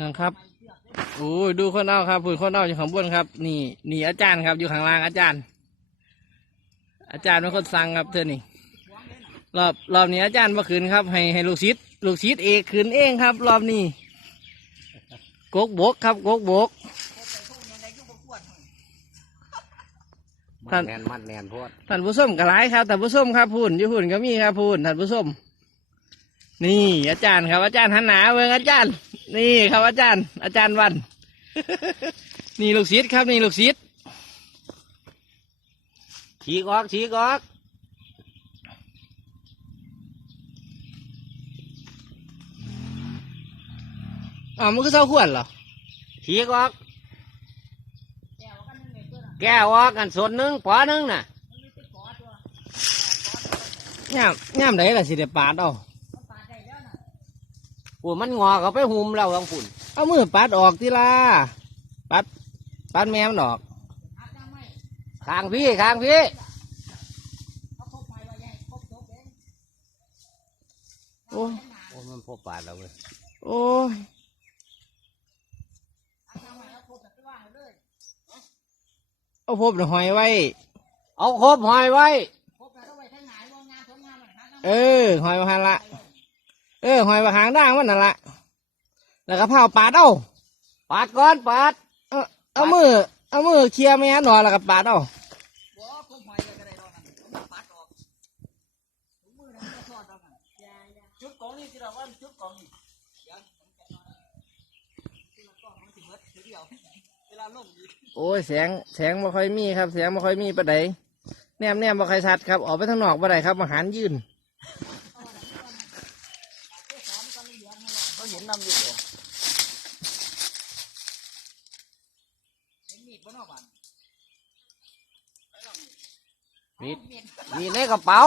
นะครับโอ้ยดูคนเอาครับพูดคนเอาอยู่ข้างบนครับ นี่นี่อาจารย์ครับ อยู่ข้างล่างอาจารย์ อาจารย์เป็นคนสั่งครับเธอนี่รอบรอบนี้อาจารย์มาคืนครับ ให้ให้ลูกศิษย์ลูกศิษย์เอกคืนเองครับ รอบนี้กกบกครับกกบกท่านแนนมัดแนนโพดท่านผู้ชมก็หลายครับท่านผู้ชมครับพูนอยู่พูนก็มีครับพูนท่านผู้ชมนี่อาจารย์ครับ อาจารย์หันหนาเบิ่งอาจารย์ นี่ครับอาจารย์ อาจารย์วัน นี่ลูกศิษย์ครับ นี่ลูกศิษย์ฉีกออกฉีกออกอ๋อมันคือเศร้าขวนเหรอฉีกออก แก้วออกกันส่วนหนึ่งปอหนึ่งน่ะย่ามย่ามไหนล่ะสิเดปาดเอา โอ้มันงอเขาไปหุมเราทั้งฝุ่นเอามือปัดออกทีละปัด ปัดแมมนออกข้างพี่ข้างพี่โอ้ยโอ้มันพบปาดเราเลยโอ้ยเอาพบหอยไว้ เอาครบหอยไว้ เออหอยมาหันละเออ หอยมาหางด่างมันนั่นละแล้วก็เผาปาดเอาปาดก่อนปาด เอาเอามือเอามือเคลียร์ไม่งั้นหนอแล้วก็ปาดเอาจุดกองนี่ที่เราว่าจุดกองนี่เวลาลงโอ้ยแสงแสงบ่ค่อยมีครับ แสงบ่ค่อยมีปะไดแนมแนมบ่ค่อยชัดครับ ออกไปทางนอกบ่ได้ครับอาหารยืน เขาเห็นนำอยู่เหรอเห็นมีดบนนอกบ้านมีดมีดในกระเป๋า